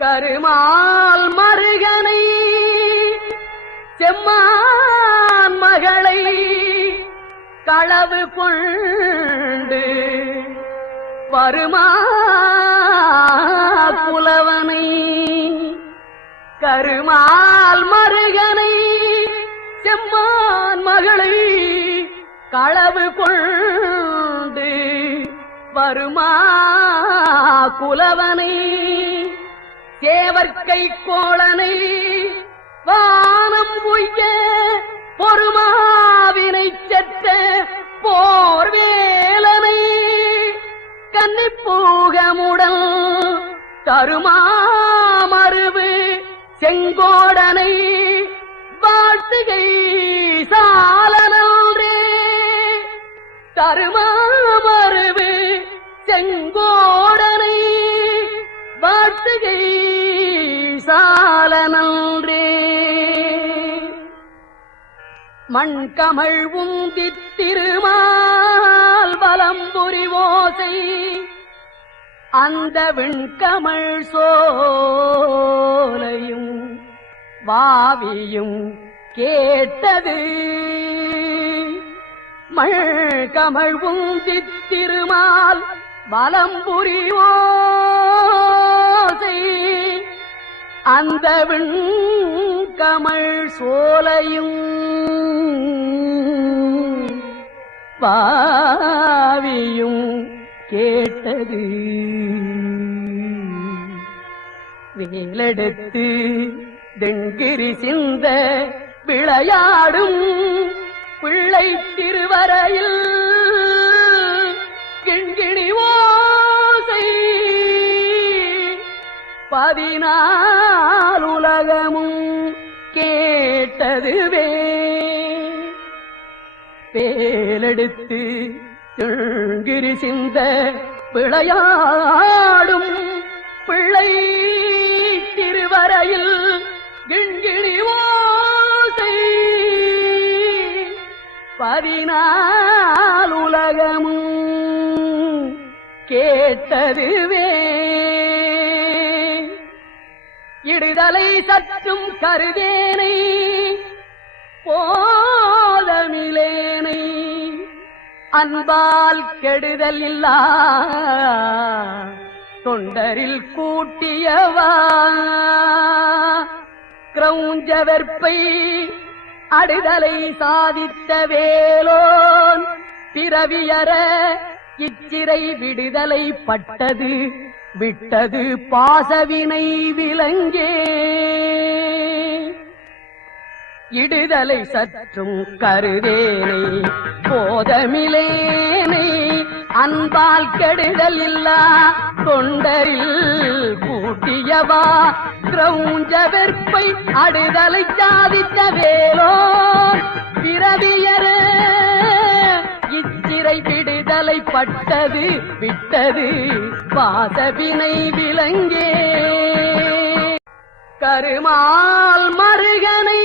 கருமால் மருகனை செம்மான் மகளை களவு கொண்டு வருமா புலவனை? கருமால் மருகனை செம்மான் மகளை களவு கொண்டு வருமா குலவனை சேவற்கை கோளனை வானம் உய்ய பொறுமாவினை செற்ற போர்வேலனை கன்னிப்பூகமுடல் தருமாமருவு செங்கோடனை வாழ்த்துகை சாலனே தருமாமருவு செங்கோடனை வாழ்த்துகை மண்கமழ் உந்தித் திருமால் பலம் புரிவோசை. அந்த விண்கமழ் சோலையும் வாவியும் கேட்டது. மழ்கமழ் உந்தித் திருமால் வலம்புரி ஓசை அந்த விண்கமழ் சோலையும் பாவியும் கேட்டது. வேலெடுத்து தெங்கிரி சிந்த விளையாடும் பிள்ளை திருவரையில் கிண்கிணி ஓசை பதினாலுலகமும் கேட்டதுவே. பேலெடுத்து திழ்கிரி சிந்த பிழையாடும் பிள்ளை திருவரையில் கிண்கிணி ஓசை. பதினால் கேட்டதுவே. இடுதலை சற்றும் கருதேனை போலமிலேனை. அன்பால் கெடுதல் இல்லா தொண்டரில் கூட்டியவா. கிரௌஞ்ச வெற்பை அடுதலை சாதித்த வேலோன் பிறவியற இச்சிறை விடுதலை பட்டது. விட்டது பாசவினை விலங்கே. இடுதலை சற்றும் கருதேனை போதமிலேனை அன்பால் கெடுதல் இல்லா தொண்டரில் கூட்டியவா கிரௌஞ்ச வெற்பை அடுதலை சாதித்த வேலோ பிறவி கடலை பட்டது விட்டது பாசவினை விலங்கே. கருமால் மருகனை